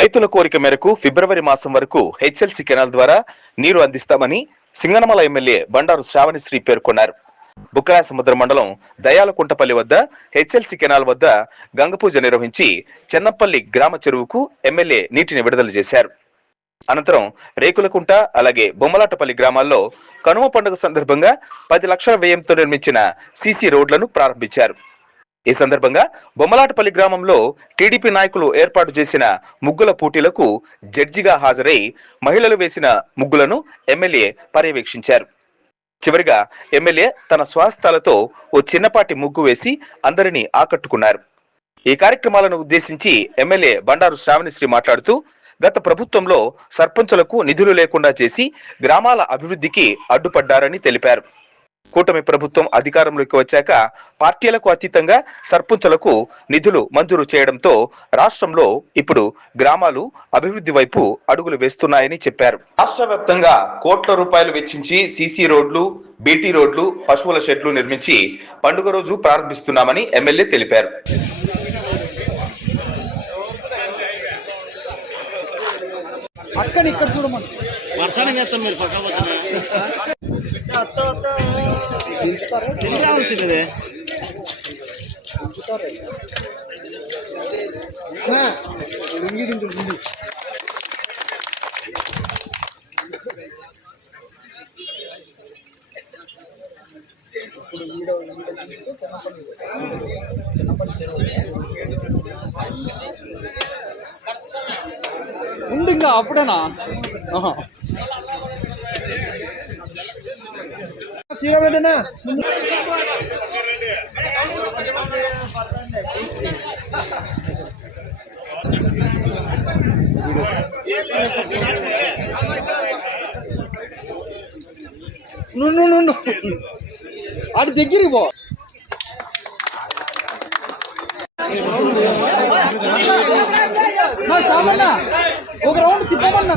రైతుల కోరిక మేరకు ఫిబ్రవరి మాసం వరకు హెచ్ఎల్సి కెనాల్ ద్వారా నీరు అందిస్తామని సింగనమల ఎమ్మెల్యే బండారు శ్రావణిశ్రీ పేర్కొన్నారు. బుక్కరా సముద్ర మండలం దయాలకుంటపల్లి వద్ద హెచ్ఎల్సి కెనాల్ వద్ద గంగపూజ నిర్వహించి చెన్నపల్లి గ్రామ చెరువుకు ఎమ్మెల్యే నీటిని విడుదల చేశారు. అనంతరం రేకులకుంట అలాగే బొమ్మలాటపల్లి గ్రామాల్లో కనుమ పండుగ సందర్భంగా పది లక్షల వ్యయంతో నిర్మించిన సీసీ రోడ్లను ప్రారంభించారు. ఈ సందర్భంగా బొమ్మలాటపల్లి గ్రామంలో టీడీపీ నాయకులు ఏర్పాటు చేసిన ముగ్గుల పోటీలకు జడ్జిగా హాజరై మహిళలు వేసిన ముగ్గులను ఎమ్మెల్యే పర్యవేక్షించారు. చివరిగా ఎమ్మెల్యే తన స్వాస్థాలతో ఓ చిన్నపాటి ముగ్గు వేసి అందరినీ ఆకట్టుకున్నారు. ఈ కార్యక్రమాలను ఉద్దేశించి ఎమ్మెల్యే బండారు శ్రావణిశ్రీ మాట్లాడుతూ గత ప్రభుత్వంలో సర్పంచులకు నిధులు లేకుండా చేసి గ్రామాల అభివృద్ధికి అడ్డుపడ్డారని తెలిపారు. కూటమి ప్రభుత్వం అధికారంలోకి వచ్చాక పార్టీలకు అతీతంగా సర్పంచులకు నిధులు మంజూరు చేయడంతో రాష్ట్రంలో ఇప్పుడు గ్రామాలు అభివృద్ధి వైపు అడుగులు వేస్తున్నాయని చెప్పారు. రాష్ట్ర వ్యాప్తంగా కోట్ల రూపాయలు వెచ్చించి సీసీ రోడ్లు బీటీ రోడ్లు పశువుల షెడ్లు నిర్మించి పండుగ రోజు ప్రారంభిస్తున్నామని ఎమ్మెల్యే తెలిపారు. అక్కడ ఇక్కడ చూడమని. వర్షానికి మీరు పక్క పక్కన రావాల్సిందే అన్నా, లుంగీ దించు, లుంగీ. ఉంది ఇంకా అప్పుడేనా ఆహా. సీఎమేనా నుండు నుండు అటు దగ్గరికి పో నా సామన్న ఒక రౌండ్ తిప్పమన్నా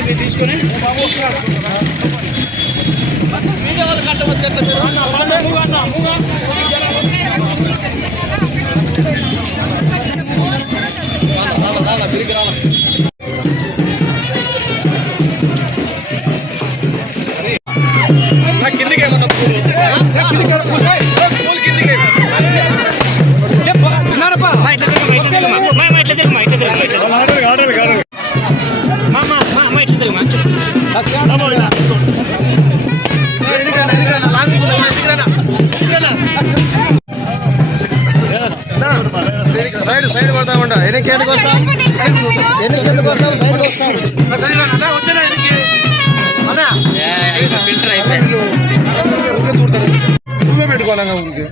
మీరు తీసుకొని మీడియా వాళ్ళు కట్టవచ్చు కిందికి సైడ్ సైడ్ పడతామంట. ఎనికి ఎందుకు వస్తాం? ఎనికి ఎందుకు వస్తాం? సైడ్ వస్తాం. ఫిల్టర్ అయిపోయి ఊరికే నువ్వే పెట్టుకోవాలంగా ఊరికి.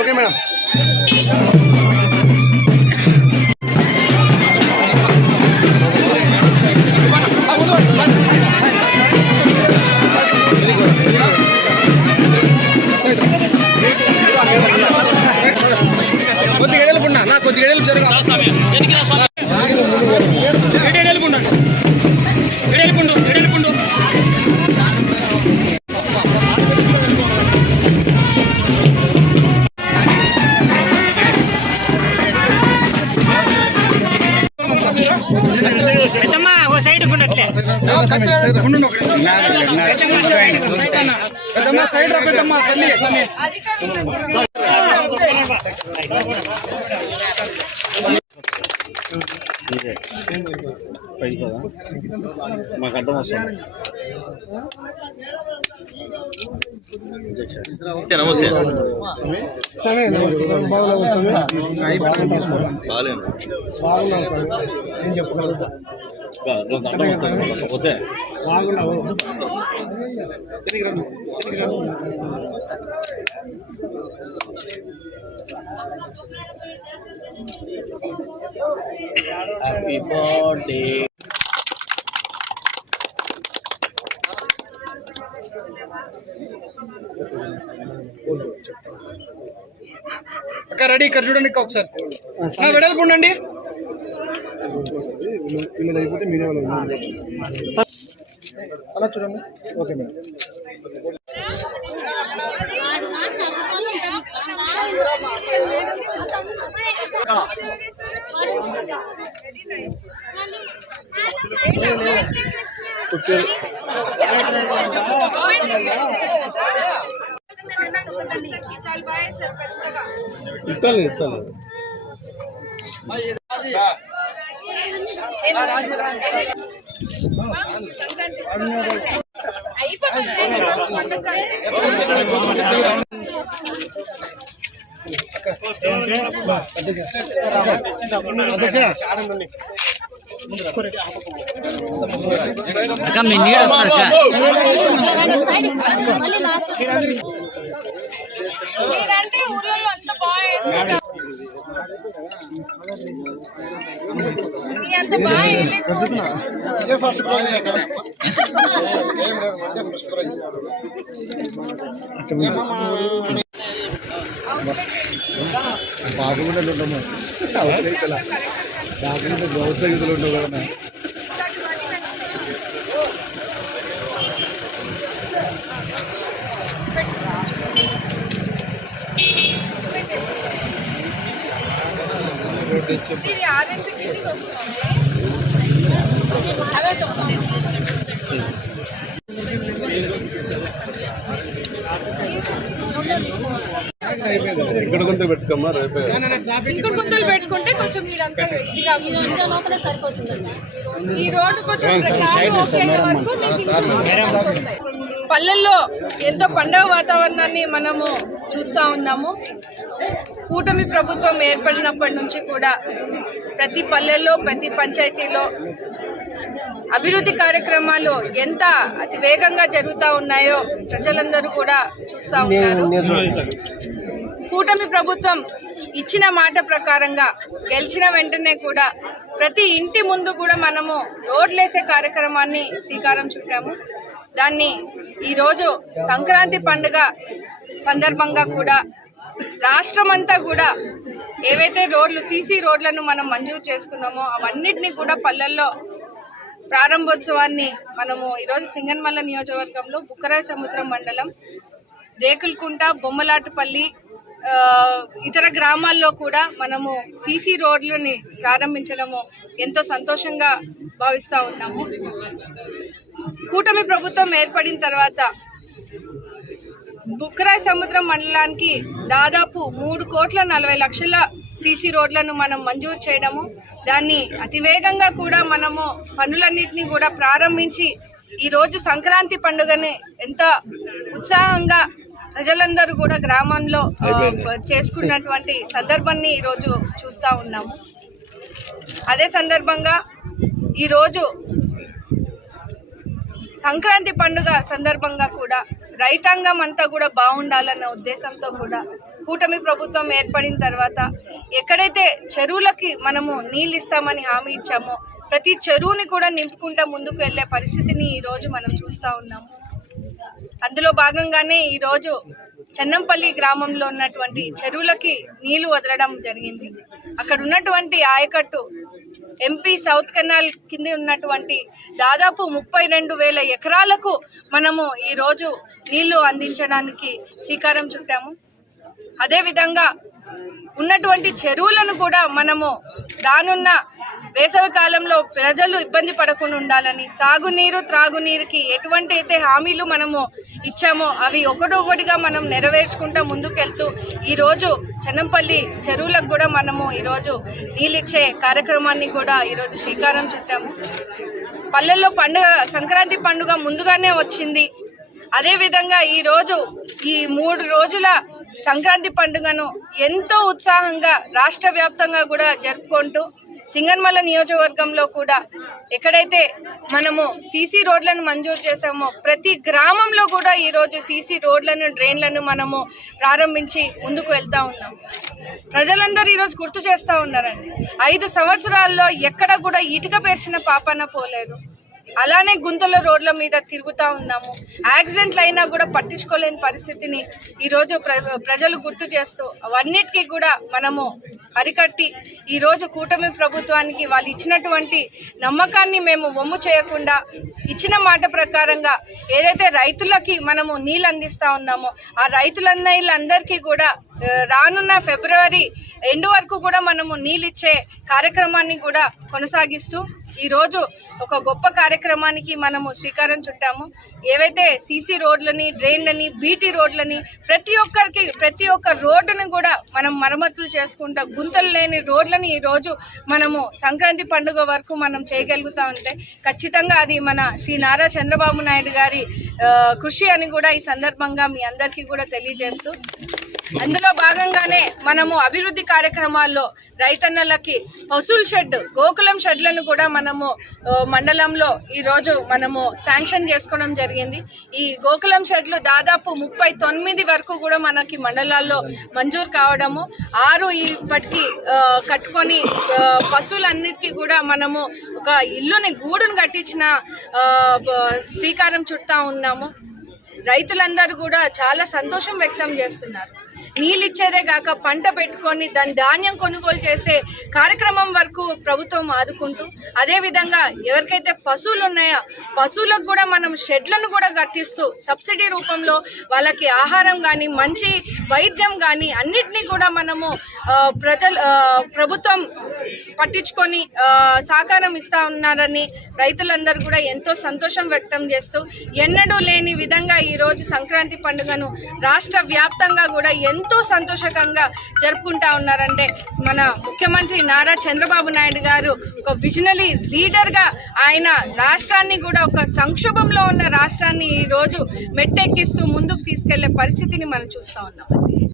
Okay madam. సైడ్ రా పెద్దమ్మ తల్లి. అడ్డం వస్తుంది. నమస్తే బాగున్నావు స్వామి బాగాలేను. బాగున్నావు స్వామి ఏం చెప్పగలుగుతా బాగున్నావు? హ్యాపీ బర్త్డే అక్క రెడీ ఇక్కడ చూడండి ఒకసారి. నా వెడల్పు ఉండండి. అలా చూడండి. Okay madam. ఓకే. ఇస్తాను ఇస్తాను అక్క మీ నీడ వస్తారు మీరంటే ఊళ్ళో అంత బాగా మీ అంత బాగా వేయలేదు. ఇదే ఫస్ట్ ప్రైజ్ ఏం లేదు మధ్య ఫస్ట్ ప్రైజ్ బాగుండే ఉండము బాగుండే గౌరవ ఇదిలో ఉండవు కదా ఇది కిందికి వస్తుంది. ఇక్కడ కొంత పెట్టుకోమ్మా రేపే. ఇంకొక గుంతలు పెట్టుకుంటే కొంచెం మీరంతా ఇదిగా మీ వచ్చే లోపల సరిపోతుందండి ఈ రోడ్డు కొంచెం వరకు మీకు. పల్లెల్లో ఎంతో పండగ వాతావరణాన్ని మనము చూస్తూ ఉన్నాము. కూటమి ప్రభుత్వం ఏర్పడినప్పటి నుంచి కూడా ప్రతి పల్లెల్లో ప్రతి పంచాయతీలో అభివృద్ధి కార్యక్రమాలు ఎంత అతి వేగంగా జరుగుతూ ఉన్నాయో ప్రజలందరూ కూడా చూస్తూ ఉన్నారు. కూటమి ప్రభుత్వం ఇచ్చిన మాట ప్రకారంగా గెలిచిన వెంటనే కూడా ప్రతి ఇంటి ముందు కూడా మనము రోడ్లేసే కార్యక్రమాన్ని శ్రీకారం చుట్టాము. దాన్ని ఈరోజు సంక్రాంతి పండుగ సందర్భంగా కూడా రాష్ట్రం అంతా కూడా ఏవైతే రోడ్లు సీసీ రోడ్లను మనం మంజూరు చేసుకున్నామో అవన్నిటినీ కూడా పల్లెల్లో ప్రారంభోత్సవాన్ని మనము ఈరోజు సింగన్మల్ల నియోజకవర్గంలో బుక్కరాయ సముద్రం మండలం రేకులకుంట బొమ్మలాటపల్లి ఇతర గ్రామాల్లో కూడా మనము సీసీ రోడ్లని ప్రారంభించడము ఎంతో సంతోషంగా భావిస్తూ ఉన్నాము. కూటమి ప్రభుత్వం ఏర్పడిన తర్వాత బుక్కరాయ సముద్రం మండలానికి దాదాపు మూడు కోట్ల నలభై లక్షల సీసీ రోడ్లను మనం మంజూరు చేయడము దాన్ని అతివేగంగా కూడా మనము పనులన్నింటినీ కూడా ప్రారంభించి ఈరోజు సంక్రాంతి పండుగని ఎంత ఉత్సాహంగా ప్రజలందరూ కూడా గ్రామంలో చేసుకున్నటువంటి సందర్భాన్ని ఈరోజు చూస్తూ ఉన్నాము. అదే సందర్భంగా ఈరోజు సంక్రాంతి పండుగ సందర్భంగా కూడా రైతాంగం అంతా కూడా బాగుండాలన్న ఉద్దేశంతో కూడా కూటమి ప్రభుత్వం ఏర్పడిన తర్వాత ఎక్కడైతే చెరువులకి మనము నీళ్ళు ఇస్తామని హామీ ఇచ్చామో ప్రతి చెరువుని కూడా నింపుకుంటా ముందుకు వెళ్ళే పరిస్థితిని ఈరోజు మనం చూస్తూ ఉన్నాము అందులో భాగంగానే ఈరోజు చెన్నంపల్లి గ్రామంలో ఉన్నటువంటి చెరువులకి నీళ్ళు వదలడం జరిగింది. అక్కడ ఉన్నటువంటి ఆయకట్టు ఎంపీ సౌత్ కెనాల్ కింద ఉన్నటువంటి దాదాపు ముప్పై రెండు వేల ఎకరాలకు మనము ఈరోజు నీళ్ళు అందించడానికి శ్రీకారం చుట్టాము. అదేవిధంగా ఉన్నటువంటి చెరువులను కూడా మనము రానున్న వేసవి కాలంలో ప్రజలు ఇబ్బంది పడకుండా ఉండాలని సాగునీరు త్రాగునీరుకి ఎటువంటి అయితే హామీలు మనము ఇచ్చామో అవి ఒకటొకటిగా మనం నెరవేర్చుకుంటూ ముందుకెళ్తూ ఈరోజు చెన్నంపల్లి చెరువులకు కూడా మనము ఈరోజు నీళ్ళిచ్చే కార్యక్రమాన్ని కూడా ఈరోజు శ్రీకారం చుట్టాము. పల్లెల్లో పండుగ సంక్రాంతి పండుగ ముందుగానే వచ్చింది. అదేవిధంగా ఈరోజు ఈ మూడు రోజుల సంక్రాంతి పండుగను ఎంతో ఉత్సాహంగా రాష్ట్ర వ్యాప్తంగా కూడా జరుపుకుంటూ సింగన్మల్ల నియోజకవర్గంలో కూడా ఎక్కడైతే మనము సీసీ రోడ్లను మంజూరు చేసామో ప్రతి గ్రామంలో కూడా ఈరోజు సీసీ రోడ్లను డ్రైన్లను మనము ప్రారంభించి ముందుకు వెళ్తూ ఉన్నాం. ప్రజలందరూ ఈరోజు గుర్తు చేస్తూ ఉన్నారండి. ఐదు సంవత్సరాల్లో ఎక్కడ కూడా ఇటుక పేర్చిన పాపన పోలేదు. అలానే గుంతల రోడ్ల మీద తిరుగుతూ ఉన్నాము. యాక్సిడెంట్లు అయినా కూడా పట్టించుకోలేని పరిస్థితిని ఈరోజు ప్ర ప్రజలు గుర్తు చేస్తూ అవన్నిటికీ కూడా మనము అరికట్టి ఈరోజు కూటమి ప్రభుత్వానికి వాళ్ళు ఇచ్చినటువంటి నమ్మకాన్ని మేము వమ్ము చేయకుండా ఇచ్చిన మాట ప్రకారంగా ఏదైతే రైతులకి మనము నీళ్ళు అందిస్తూ ఉన్నామో ఆ రైతులందరికీ కూడా రానున్న ఫిబ్రవరి ఎండు వరకు కూడా మనము నీళ్ళు ఇచ్చే కార్యక్రమాన్ని కూడా కొనసాగిస్తూ ఈరోజు ఒక గొప్ప కార్యక్రమానికి మనము శ్రీకారం చుట్టాము. ఏవైతే సీసీ రోడ్లని డ్రైన్లని బీటీ రోడ్లని ప్రతి ఒక్కరికి ప్రతి ఒక్క రోడ్డుని కూడా మనం మరమ్మతులు చేసుకుంటా గుంతలు లేని రోడ్లని ఈరోజు మనము సంక్రాంతి పండుగ వరకు మనం చేయగలుగుతా ఉంటే ఖచ్చితంగా అది మన శ్రీ నారా చంద్రబాబు నాయుడు గారి కృషి అని కూడా ఈ సందర్భంగా మీ అందరికీ కూడా తెలియజేస్తూ అందులో భాగంగానే మనము అభివృద్ధి కార్యక్రమాల్లో రైతన్నలకి పశువుల షెడ్ గోకులం షెడ్లను కూడా మనము మండలంలో ఈరోజు మనము శాంక్షన్ చేసుకోవడం జరిగింది. ఈ గోకులం షెడ్లు దాదాపు ముప్పై తొమ్మిది వరకు కూడా మనకి మండలాల్లో మంజూరు కావడము. ఆరు ఇప్పటికి కట్టుకొని పశువులన్నిటికీ కూడా మనము ఒక ఇల్లుని గూడును కట్టించిన శ్రీకారం చుడతా ఉన్నాము. రైతులందరూ కూడా చాలా సంతోషం వ్యక్తం చేస్తున్నారు. నీళ్ళు ఇచ్చేదే కాక పంట పెట్టుకొని దాని ధాన్యం కొనుగోలు చేసే కార్యక్రమం వరకు ప్రభుత్వం ఆదుకుంటూ అదేవిధంగా ఎవరికైతే పశువులు ఉన్నాయో పశువులకు కూడా మనం షెడ్లను కూడా కట్టిస్తూ సబ్సిడీ రూపంలో వాళ్ళకి ఆహారం కానీ మంచి వైద్యం కానీ అన్నిటినీ కూడా మనము ప్రజలు ప్రభుత్వం పట్టించుకొని సహకారం ఇస్తూ ఉన్నారని రైతులందరూ కూడా ఎంతో సంతోషం వ్యక్తం చేస్తూ ఎన్నడూ లేని విధంగా ఈరోజు సంక్రాంతి పండుగను రాష్ట్ర వ్యాప్తంగా కూడా ఎంతో ఎంతో సంతోషకంగా జరుపుకుంటా ఉన్నారంటే మన ముఖ్యమంత్రి నారా చంద్రబాబు నాయుడు గారు ఒక విజనరీ లీడర్గా ఆయన రాష్ట్రాన్ని కూడా ఒక సంక్షోభంలో ఉన్న రాష్ట్రాన్ని ఈరోజు మెట్టెక్కిస్తూ ముందుకు తీసుకెళ్ళే పరిస్థితిని మనం చూస్తూ ఉన్నాం